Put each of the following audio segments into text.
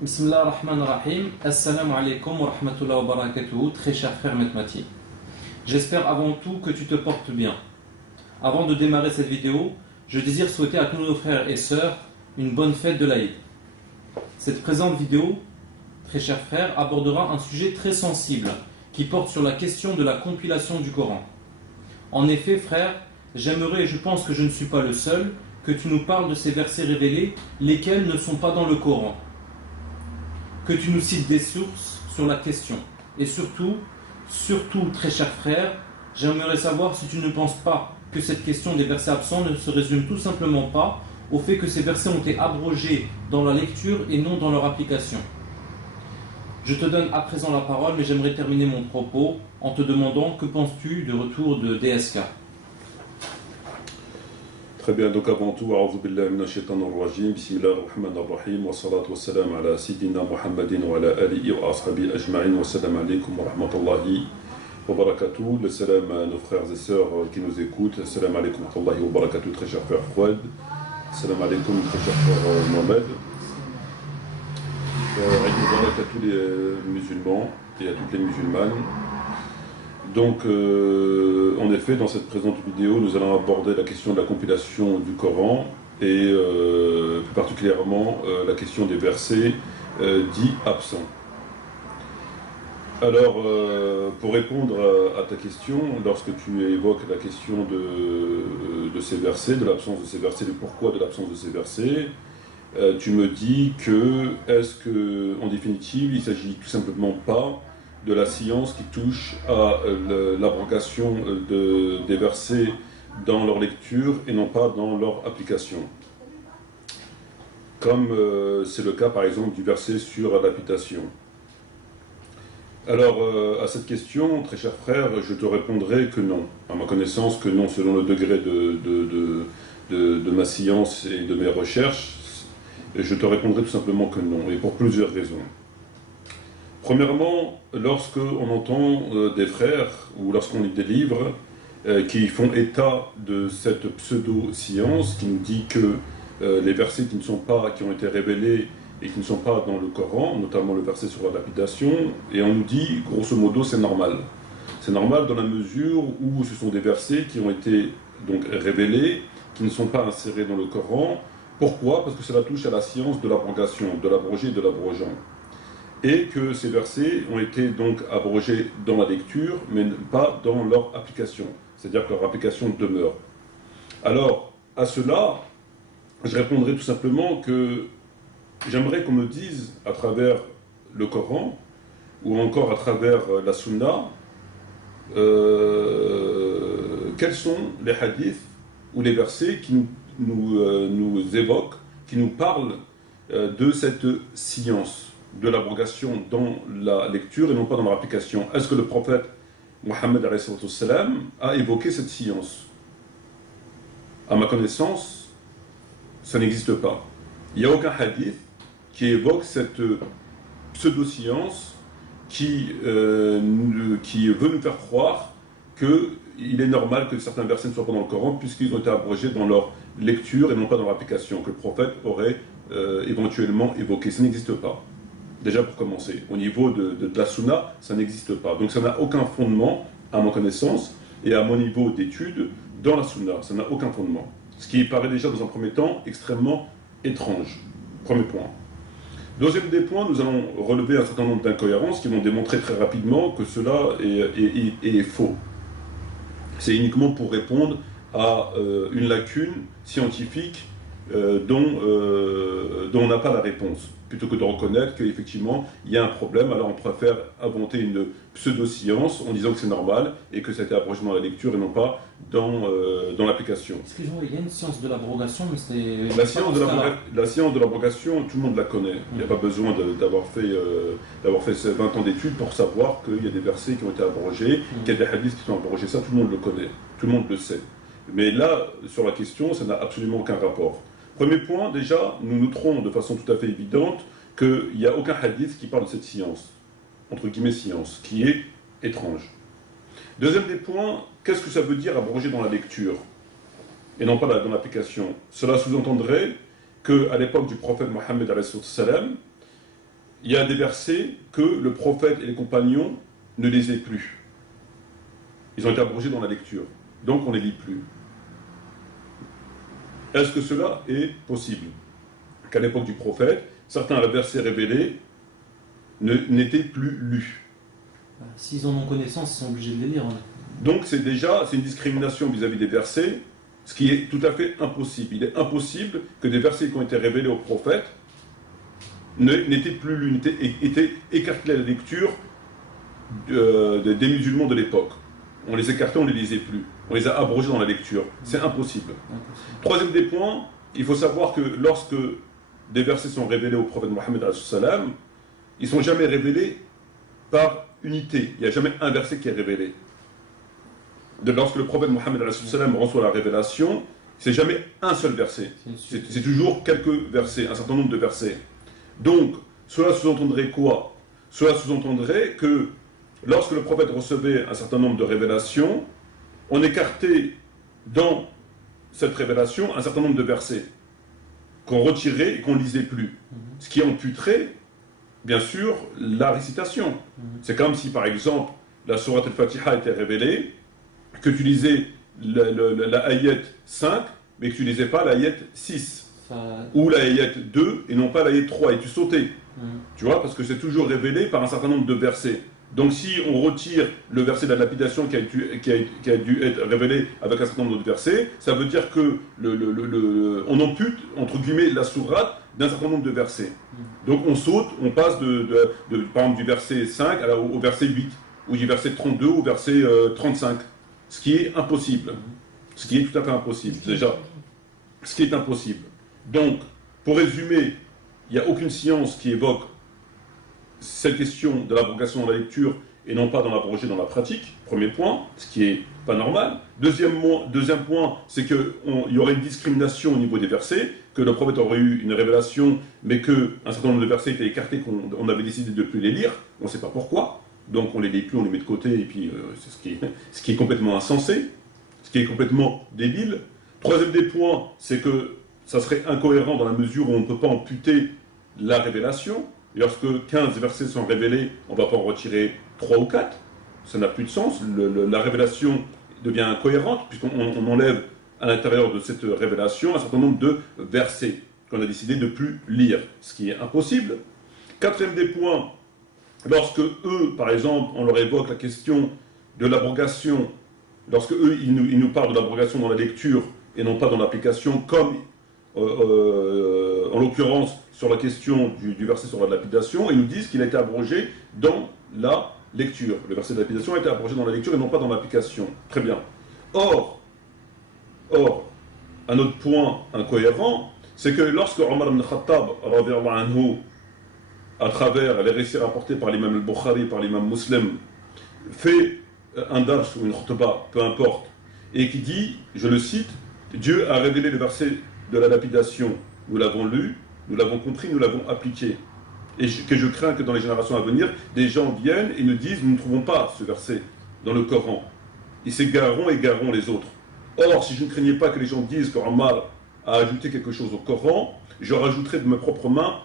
Bismillah ar-Rahman ar-Rahim. Assalamu alaikum wa rahmatullahi wa barakatuh, très cher frère Metmati. J'espère avant tout que tu te portes bien. Avant de démarrer cette vidéo, je désire souhaiter à tous nos frères et sœurs une bonne fête de l'Aïd. Cette présente vidéo, très cher frère, abordera un sujet très sensible qui porte sur la question de la compilation du Coran. En effet, frère, j'aimerais, et je pense que je ne suis pas le seul, que tu nous parles de ces versets révélés, lesquels ne sont pas dans le Coran. Que tu nous cites des sources sur la question. Et surtout, très cher frère, j'aimerais savoir si tu ne penses pas que cette question des versets absents ne se résume tout simplement pas au fait que ces versets ont été abrogés dans la lecture et non dans leur application. Je te donne à présent la parole, mais j'aimerais terminer mon propos en te demandant que penses-tu du retour de DSK. Très bien, donc avant tout, a'udhu billahi minash shaitanir rajim, bismillahir rahmanir rahim, wa salatu wa salam ala sayyidina Muhammadin wa ala alihi wa ashabihi ajma'in, wa salam alaykum wa rahmatullahi wa barakatuh. Le salam à nos frères et sœurs qui nous écoutent, salam alaykum wa rahmatullahi wa barakatuh, très cher frère Fouad, salam alaykum, très cher frère Mohamed. À tous les musulmans et à toutes les musulmanes. Donc, en effet, dans cette présente vidéo, nous allons aborder la question de la compilation du Coran et plus particulièrement la question des versets dits absents. Alors, pour répondre à ta question, lorsque tu évoques la question de ces versets, de l'absence de ces versets, du pourquoi de l'absence de ces versets, tu me dis que, est-ce que, en définitive, il ne s'agit tout simplement pas de la science qui touche à l'abrogation des versets dans leur lecture et non pas dans leur application. Comme c'est le cas par exemple du verset sur l'habitation. Alors à cette question, très cher frère, je te répondrai que non. À ma connaissance, que non, selon le degré de ma science et de mes recherches, je te répondrai tout simplement que non, et pour plusieurs raisons. Premièrement, lorsqu'on entend des frères ou lorsqu'on lit des livres qui font état de cette pseudo-science qui nous dit que les versets qui ont été révélés et qui ne sont pas dans le Coran, notamment le verset sur la lapidation, et on nous dit, grosso modo, c'est normal. C'est normal dans la mesure où ce sont des versets qui ont été donc révélés, qui ne sont pas insérés dans le Coran. Pourquoi? Parce que cela touche à la science de l'abrogation, de l'abrogé et de l'abrogeant. Et que ces versets ont été donc abrogés dans la lecture, mais pas dans leur application. C'est-à-dire que leur application demeure. Alors, à cela, je répondrai tout simplement que j'aimerais qu'on me dise, à travers le Coran, ou encore à travers la Sunna, quels sont les hadiths ou les versets qui nous évoquent, qui nous parlent de cette science de l'abrogation dans la lecture et non pas dans l'application. Est-ce que le prophète Mohammed a évoqué cette science? À ma connaissance, ça n'existe pas. Il n'y a aucun hadith qui évoque cette pseudo-science qui veut nous faire croire qu'il est normal que certains versets ne soient pas dans le Coran puisqu'ils ont été abrogés dans leur lecture et non pas dans l'application, que le prophète aurait éventuellement évoqué. Ça n'existe pas. Déjà pour commencer, au niveau de la Sunna, ça n'existe pas. Donc ça n'a aucun fondement, à ma connaissance, et à mon niveau d'étude, dans la Sunna. Ça n'a aucun fondement. Ce qui paraît déjà, dans un premier temps, extrêmement étrange. Premier point. Deuxième des points, nous allons relever un certain nombre d'incohérences qui vont démontrer très rapidement que cela est faux. C'est uniquement pour répondre à une lacune scientifique dont on n'a pas la réponse. Plutôt que de reconnaître qu'effectivement il y a un problème, alors on préfère inventer une pseudo-science en disant que c'est normal et que ça a été abrogé dans la lecture et non pas dans l'application. Excuse-moi, il y a une science de l'abrogation, mais c'est... La science de l'abrogation, tout le monde la connaît. Il n'y a pas besoin d'avoir fait 20 ans d'études pour savoir qu'il y a des versets qui ont été abrogés, qu'il y a des hadiths qui sont abrogés. Ça, tout le monde le connaît, tout le monde le sait. Mais là, sur la question, ça n'a absolument aucun rapport. Premier point, déjà, nous noterons de façon tout à fait évidente qu'il n'y a aucun hadith qui parle de cette science, entre guillemets science, qui est étrange. Deuxième des points, qu'est-ce que ça veut dire abroger dans la lecture et non pas dans l'application? Cela sous-entendrait qu'à l'époque du prophète Mohammed, il y a des versets que le prophète et les compagnons ne lisaient plus. Ils ont été abrogés dans la lecture. Donc on ne les lit plus. Est-ce que cela est possible? Qu'à l'époque du prophète, certains versets révélés n'étaient plus lus. S'ils en ont connaissance, ils sont obligés de les lire. Donc c'est une discrimination vis-à-vis des versets, ce qui est tout à fait impossible. Il est impossible que des versets qui ont été révélés au prophète n'étaient plus lus, étaient écartés de la lecture des musulmans de l'époque. On les écartait, on ne les lisait plus. On les a abrogés dans la lecture. C'est impossible. Troisième des points, il faut savoir que lorsque des versets sont révélés au prophète Mohammed, ils ne sont jamais révélés par unité. Il n'y a jamais un verset qui est révélé. Lorsque le prophète Mohammed reçoit la révélation, c'est jamais un seul verset. C'est toujours quelques versets, un certain nombre de versets. Donc, cela sous-entendrait quoi? Cela sous-entendrait que lorsque le prophète recevait un certain nombre de révélations, on écartait dans cette révélation un certain nombre de versets qu'on retirait et qu'on ne lisait plus. Ce qui amputerait, bien sûr, la récitation. C'est comme si, par exemple, la sourate al-Fatiha était révélée, que tu lisais la ayat 5, mais que tu ne lisais pas la ayat 6. Ou la ayat 2, et non pas la ayat 3, et tu sautais. Tu vois, parce que c'est toujours révélé par un certain nombre de versets. Donc si on retire le verset de la lapidation qui a dû être révélé avec un certain nombre de versets, ça veut dire que on ampute, entre guillemets, la sourate d'un certain nombre de versets. Donc on saute, on passe par exemple du verset 5 au verset 8, ou du verset 32 au verset 35, ce qui est impossible. Ce qui est tout à fait impossible, déjà. Ce qui est impossible. Donc, pour résumer, il n'y a aucune science qui évoque cette question de l'abrogation dans la lecture et non pas dans l'abrogé dans la pratique, premier point, ce qui est pas normal. Deuxième point, c'est qu'il y aurait une discrimination au niveau des versets, que le prophète aurait eu une révélation, mais qu'un certain nombre de versets étaient écartés, qu'on avait décidé de ne plus les lire, on ne sait pas pourquoi, donc on les lit plus, on les met de côté, et puis c'est ce qui est complètement insensé, ce qui est complètement débile. Troisième des points, c'est que ça serait incohérent dans la mesure où on ne peut pas amputer la révélation. Lorsque 15 versets sont révélés, on ne va pas en retirer 3 ou 4. Ça n'a plus de sens. La révélation devient incohérente, puisqu'on enlève à l'intérieur de cette révélation un certain nombre de versets qu'on a décidé de ne plus lire, ce qui est impossible. Quatrième des points, lorsque eux, par exemple, on leur évoque la question de l'abrogation, lorsque eux, ils nous parlent de l'abrogation dans la lecture et non pas dans l'application, comme en l'occurrence sur la question du verset sur la lapidation, ils nous disent qu'il a été abrogé dans la lecture. Le verset de lapidation a été abrogé dans la lecture et non pas dans l'application. Très bien. Or, un autre point incohérent, c'est que lorsque Omar ibn Khattab, anhu, à travers les récits rapportés par l'imam al-Bukhari, par l'imam Muslim, fait un dars ou une khutbah, peu importe, et qui dit, je le cite, Dieu a révélé le verset de la lapidation, nous l'avons lu, nous l'avons compris, nous l'avons appliqué. Et que je crains que dans les générations à venir, des gens viennent et nous disent, nous ne trouvons pas ce verset dans le Coran. Ils s'égareront et égareront les autres. Or, si je ne craignais pas que les gens disent qu'Omar a ajouté quelque chose au Coran, je rajouterais de mes propres mains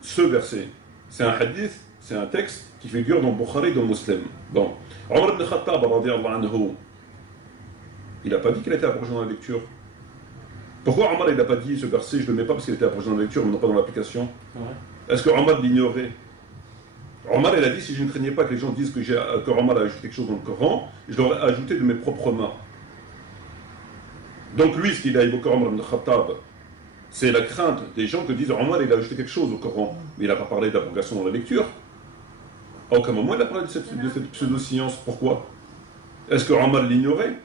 ce verset. C'est un hadith, c'est un texte qui figure dans Bukhari et dans Muslim. Bon. Omar ibn Khattab, anhu, il n'a pas dit qu'il était abrogé dans la lecture. Pourquoi Omar n'a pas dit ce verset, je ne le mets pas parce qu'il était abrogé dans la lecture, mais non pas dans l'application? Est-ce que Omar l'ignorait? Omar, il a dit, si je ne craignais pas que les gens disent que Omar a ajouté quelque chose dans le Coran, je l'aurais ajouté de mes propres mains. Donc lui, ce qu'il a évoqué Omar ibn Khattab, c'est la crainte des gens que disent Omar, il a ajouté quelque chose au Coran, mais il n'a pas parlé d'abrogation dans la lecture. À aucun moment il a parlé de cette pseudo-science. Pourquoi? Est-ce que Omar l'ignorait?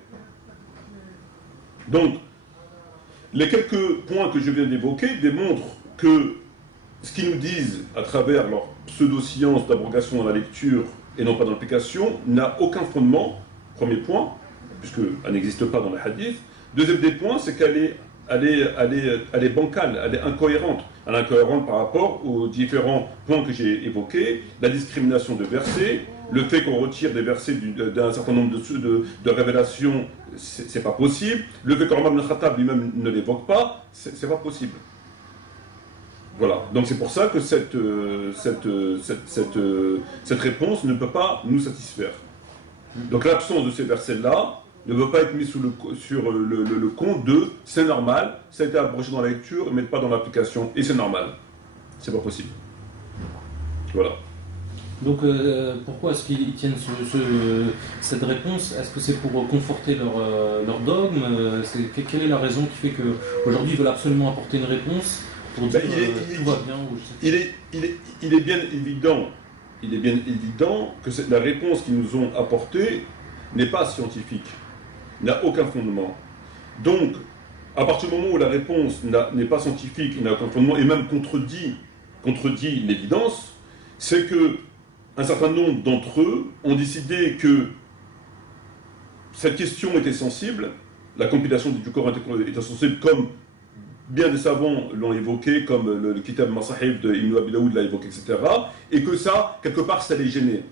Donc, les quelques points que je viens d'évoquer démontrent que ce qu'ils nous disent à travers leur pseudo-science d'abrogation dans la lecture et non pas dans l'application n'a aucun fondement, premier point, puisqu'elle n'existe pas dans les hadiths. Deuxième des points, c'est qu'elle est bancale, elle est incohérente. Elle est incohérente par rapport aux différents points que j'ai évoqués, la discrimination de versets, le fait qu'on retire des versets d'un certain nombre de révélations, c'est pas possible. Le fait qu'Omar ibn Khattab lui-même ne l'évoque pas, c'est pas possible. Voilà, donc c'est pour ça que cette réponse ne peut pas nous satisfaire. Donc l'absence de ces versets-là ne veut pas être mis sur le compte de c'est normal, ça a été abrogé dans la lecture, mais pas dans l'application, et c'est normal. C'est pas possible. Voilà. Donc pourquoi est-ce qu'ils tiennent cette réponse? Est-ce que c'est pour conforter leur dogme? Quelle est la raison qui fait qu'aujourd'hui ils veulent absolument apporter une réponse pour dire tout va bien ou je sais pas. Il est bien évident que la réponse qu'ils nous ont apportée n'est pas scientifique, n'a aucun fondement. Donc, à partir du moment où la réponse n'est pas scientifique, n'a aucun fondement, et même contredit l'évidence, c'est que un certain nombre d'entre eux ont décidé que cette question était sensible, la compilation du Coran était sensible, comme bien des savants l'ont évoqué, comme le Kitab Masahib de Ibn Abi Daoud l'a évoqué, etc. Et que ça, quelque part, ça les gênait.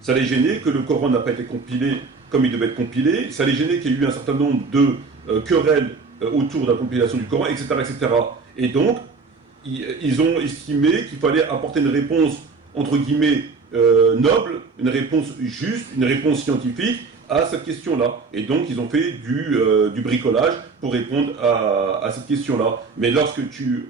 Ça les gênait que le Coran n'a pas été compilé comme il devait être compilé. Ça les gênait qu'il y ait eu un certain nombre de querelles autour de la compilation du Coran, etc. etc. Et donc, ils ont estimé qu'il fallait apporter une réponse, entre guillemets, noble, une réponse juste, une réponse scientifique à cette question-là. Et donc, ils ont fait du bricolage pour répondre à cette question-là. Mais lorsque tu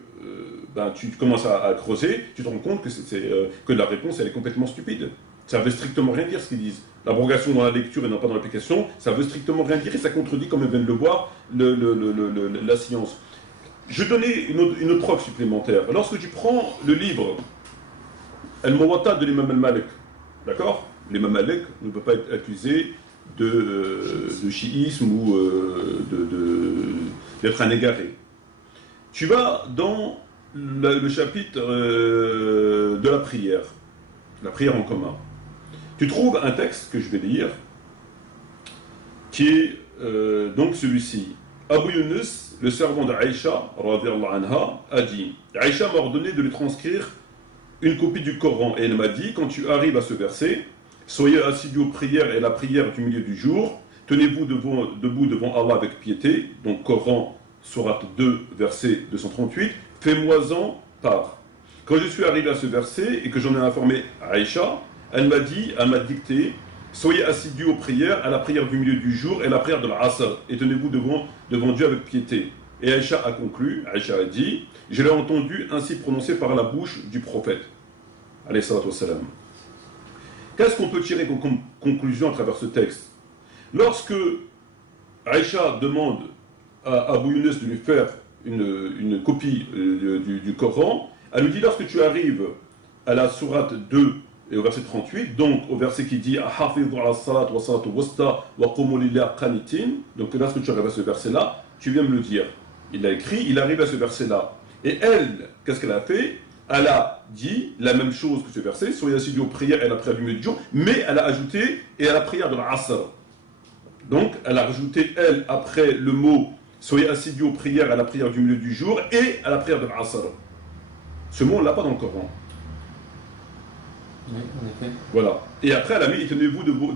commences à creuser, tu te rends compte que la réponse, elle est complètement stupide. Ça veut strictement rien dire ce qu'ils disent. L'abrogation dans la lecture et non pas dans l'application, ça veut strictement rien dire et ça contredit, comme vient de le voir, la science. Je vais donner une autre preuve supplémentaire. Lorsque tu prends le livre Al-Muwatta de l'imam al-Malik, d'accord? L'imam Malik ne peut pas être accusé de chiisme ou d'être un égaré. Tu vas dans le chapitre de la prière en commun. Tu trouves un texte que je vais lire, qui est donc celui-ci. Abu Yunus, le servant d'Aïcha, radiyallahu anha, a dit Aïcha m'a ordonné de lui transcrire une copie du Coran, et elle m'a dit quand tu arrives à ce verset, soyez assidus aux prières et à la prière du milieu du jour, tenez-vous debout devant Allah avec piété, donc Coran, sourate 2, verset 238, fais-moi-en part. Quand je suis arrivé à ce verset et que j'en ai informé Aïcha, elle m'a dicté soyez assidus aux prières, à la prière du milieu du jour et à la prière de l'Asr, et tenez-vous devant Dieu avec piété. Et Aïcha a conclu, Aïcha a dit, je l'ai entendu ainsi prononcé par la bouche du prophète. Alayhi salatu wassalam. Qu'est-ce qu'on peut tirer comme conclusion à travers ce texte? Lorsque Aïcha demande à Abu Yunus de lui faire une copie du Coran, elle lui dit lorsque tu arrives à la sourate 2 et au verset 38, donc au verset qui dit donc lorsque tu arrives à ce verset-là, tu viens me le dire. Il l'a écrit, il arrive à ce verset-là. Et elle, qu'est-ce qu'elle a fait? Elle a dit la même chose que ce verset, soyez assidus aux prières et à la prière du milieu du jour, mais elle a ajouté et à la prière de l'Asr. Donc elle a rajouté, elle, après le mot soyez assidus aux prières et à la prière du milieu du jour et à la prière de l'Asr. Ce mot, on ne l'a pas dans le Coran. Oui, en effet. Voilà. Et après, elle a mis tenez-vous debout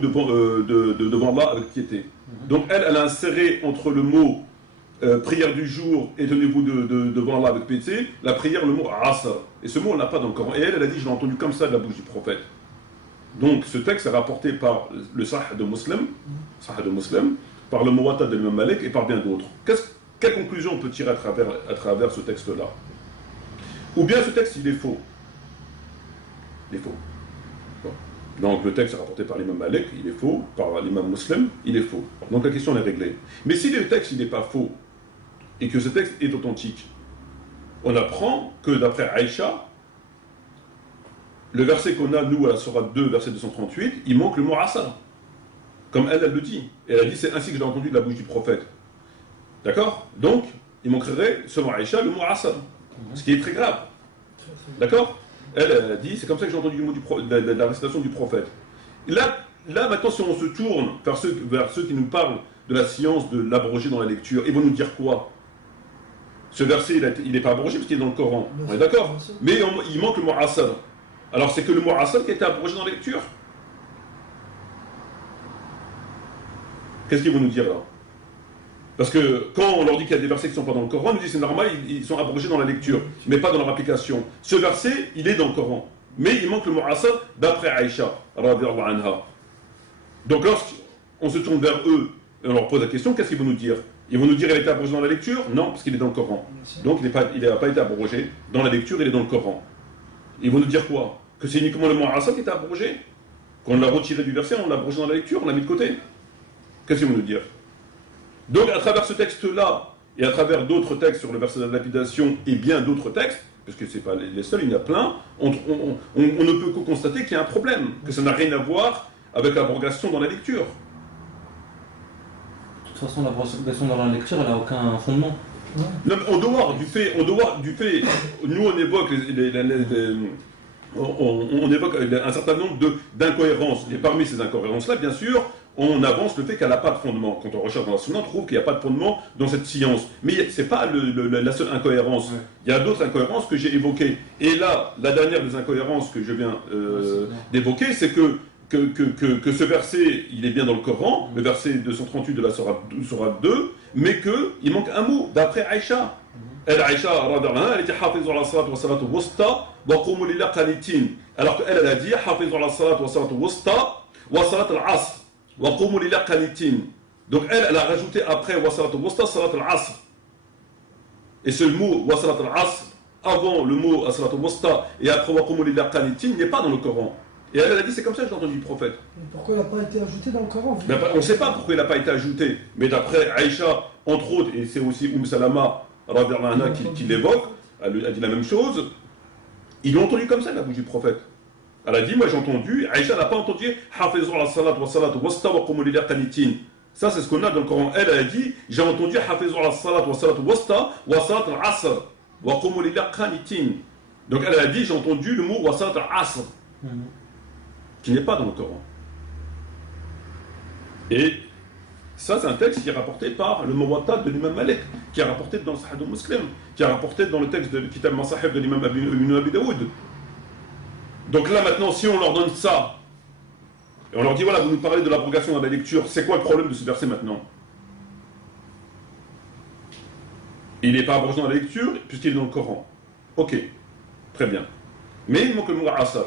devant Allah avec piété. Donc elle a inséré entre le mot prière du jour et tenez-vous devant Allah avec piété, la prière, le mot asr. Et ce mot, on l'a pas dans le Coran. Et elle a dit je l'ai entendu comme ça de la bouche du prophète. Donc ce texte est rapporté par le Sahih de Muslim, par le Muwatta de l'imam Malik et par bien d'autres. Quelle conclusion on peut tirer à travers ce texte-là? Ou bien ce texte, il est faux. Il est faux. Bon. Donc le texte est rapporté par l'imam Malik, il est faux, par l'imam Muslim, il est faux. Donc la question est réglée. Mais si le texte il n'est pas faux, et que ce texte est authentique, on apprend que d'après Aïcha, le verset qu'on a, nous, à la sourate 2, verset 238, il manque le mot asr. Comme elle le dit. Et elle a dit, c'est ainsi que j'ai entendu de la bouche du prophète. D'accord? Donc, il manquerait, selon Aïcha, le mot asr. Ce qui est très grave. D'accord? Elle a dit, c'est comme ça que j'ai entendu le mot de la récitation du prophète. Là, maintenant, si on se tourne vers ceux qui nous parlent de la science de l'abroger dans la lecture, ils vont nous dire quoi? Ce verset, il n'est pas abrogé parce qu'il est dans le Coran. On est d'accord? Mais il manque le mot asr. Alors, c'est que le mot asr qui a été abrogé dans la lecture? Qu'est-ce qu'ils vont nous dire là? Parce que quand on leur dit qu'il y a des versets qui ne sont pas dans le Coran, ils nous disent c'est normal, ils sont abrogés dans la lecture, mais pas dans leur application. Ce verset, il est dans le Coran. Mais il manque le mu'asar d'après Aïcha, radiyallahu anha. Donc lorsqu'on se tourne vers eux et on leur pose la question, qu'est-ce qu'ils vont nous dire? Ils vont nous dire qu'il a été abrogé dans la lecture? Non, parce qu'il est dans le Coran. Donc il n'a pas été abrogé dans la lecture, il est dans le Coran. Ils vont nous dire quoi? Que c'est uniquement le mu'asar qui est abrogé? Qu'on l'a retiré du verset, on l'a abrogé dans la lecture, on l'a mis de côté? Qu'est-ce qu'ils vont nous dire? Donc à travers ce texte-là, et à travers d'autres textes sur le verset de la lapidation, et bien d'autres textes, parce que ce n'est pas les seuls, il y en a plein, on ne peut que constater qu'il y a un problème, que ça n'a rien à voir avec l'abrogation dans la lecture. De toute façon, l'abrogation dans la lecture, elle n'a aucun fondement. Non, mais en dehors du fait, nous on évoque on évoque un certain nombre d'incohérences. Et parmi ces incohérences-là, bien sûr, on avance le fait qu'elle n'a pas de fondement. Quand on recherche dans la sunna, on trouve qu'il n'y a pas de fondement dans cette science. Mais ce n'est pas la seule incohérence. Ouais. Il y a d'autres incohérences que j'ai évoquées. Et là, la dernière des incohérences que je viens d'évoquer, c'est que ce verset, il est bien dans le Coran, le verset 238 de la Sourate 2, mais qu'il manque un mot, d'après Aïcha. Elle, Aïcha, elle était hafizu ala salat wa salatu wusta wa qumu lillahi qanitin. Alors qu'elle a dit hafizu ala salat wa salatu wusta wa salat al-asr wa qumu lillahi qanitin. Donc elle a rajouté après wa salat wusta salat al-asr. Et ce mot wa salat al-asr, avant le mot salat wusta et après wa qumu lillahi qanitin, n'est pas dans le Coran. Et elle a dit c'est comme ça que j'ai entendu le prophèt. Mais pourquoi il n'a pas été ajouté dans le Coran? On ne sait pas pourquoi il n'a pas été ajouté. Mais d'après Aïcha, entre autres, et c'est aussi Salama qui l'évoque, elle a dit la même chose. Ils l'ont entendu comme ça, la bouche du prophète. Elle a dit, moi j'ai entendu, Aïcha n'a pas entendu Hafizu ala salat wa salatu wasta wa qumu lillahi qanitin. Ça c'est ce qu'on a dans le Coran. Elle a dit, j'ai entendu Hafizu ala salat wa salatu wasta wa salat al-asr wa qumu lillahi qanitin. Donc elle a dit, j'ai entendu le mot wa salat al-asr, qui n'est pas dans le Coran. Et ça, c'est un texte qui est rapporté par le Muwatta de l'imam Malik, qui est rapporté dans le Sahih Muslim, qui est rapporté dans le texte de Kitab Masahib de l'imam Ibn Abi Daoud. Donc là, maintenant, si on leur donne ça, et on leur dit, voilà, vous nous parlez de l'abrogation dans la lecture, c'est quoi le problème de ce verset maintenant? Il n'est pas abrogé dans la lecture, puisqu'il est dans le Coran. Ok, très bien. Mais il manque le mot asar.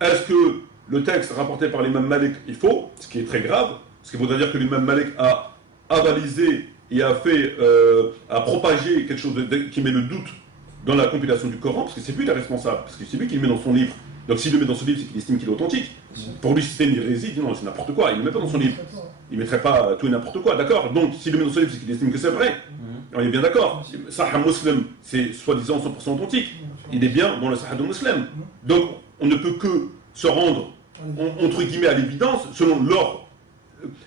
Est-ce que le texte rapporté par l'imam Malik est faux, ce qui est très grave, ce qui voudrait dire que l'imam Malik a avalisé et a propagé quelque chose qui met le doute dans la compilation du Coran, parce que c'est lui le responsable, parce que c'est lui qui le met dans son livre. Donc s'il le met dans son livre, c'est qu'il estime qu'il est authentique. Pour lui, si c'était une hérésie, il dit non, c'est n'importe quoi, il ne le met pas dans son livre. Il ne mettrait pas tout et n'importe quoi, d'accord? Donc s'il le met dans son livre, c'est qu'il estime que c'est vrai. On est bien d'accord. Sahih Muslim, c'est soi-disant 100% authentique. Il est bien dans le Sahih Muslim. Donc on ne peut que se rendre, entre guillemets, à l'évidence, selon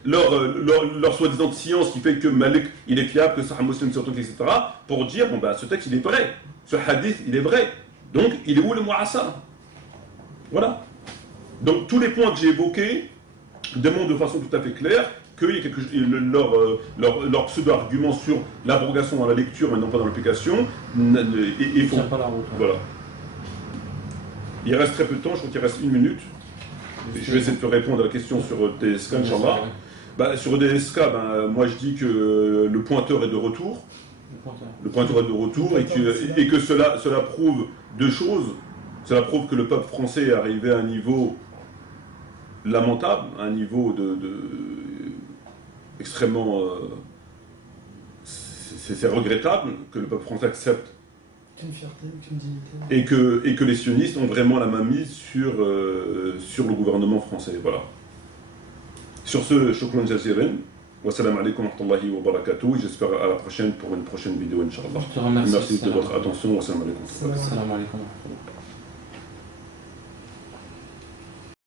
leur soi-disant science qui fait que Malik, il est fiable, que Sahih Muslim, c'est authentique, etc., pour dire, bon ben, ce texte, il est vrai. Ce hadith, il est vrai. Donc, il est où le mu'asar? Voilà. Donc, tous les points que j'ai évoqués démontrent de façon tout à fait claire qu'il y a leur pseudo-argument sur l'abrogation dans la lecture, mais non pas dans l'application, est faux. Voilà. Il reste très peu de temps, je crois qu'il reste 1 minute. Je vais essayer de te répondre à la question sur DSK, Inch'Allah. Sur DSK, moi je dis que le pointeur est de retour. Le pointeur est de retour et que cela prouve deux choses. Cela prouve que le peuple français est arrivé à un niveau lamentable, un niveau extrêmement... c'est regrettable que le peuple français accepte une fierté, une dignité. Et que les sionistes ont vraiment la main mise sur le gouvernement français. Voilà. Sur ce, shukran jaziran. Wassalamu alaikum wa rahmatullahi wa barakatuh. J'espère à la prochaine pour une prochaine vidéo, Inch'Allah. Merci de votre attention. Wassalamu alaikum. Assalamu alaikum.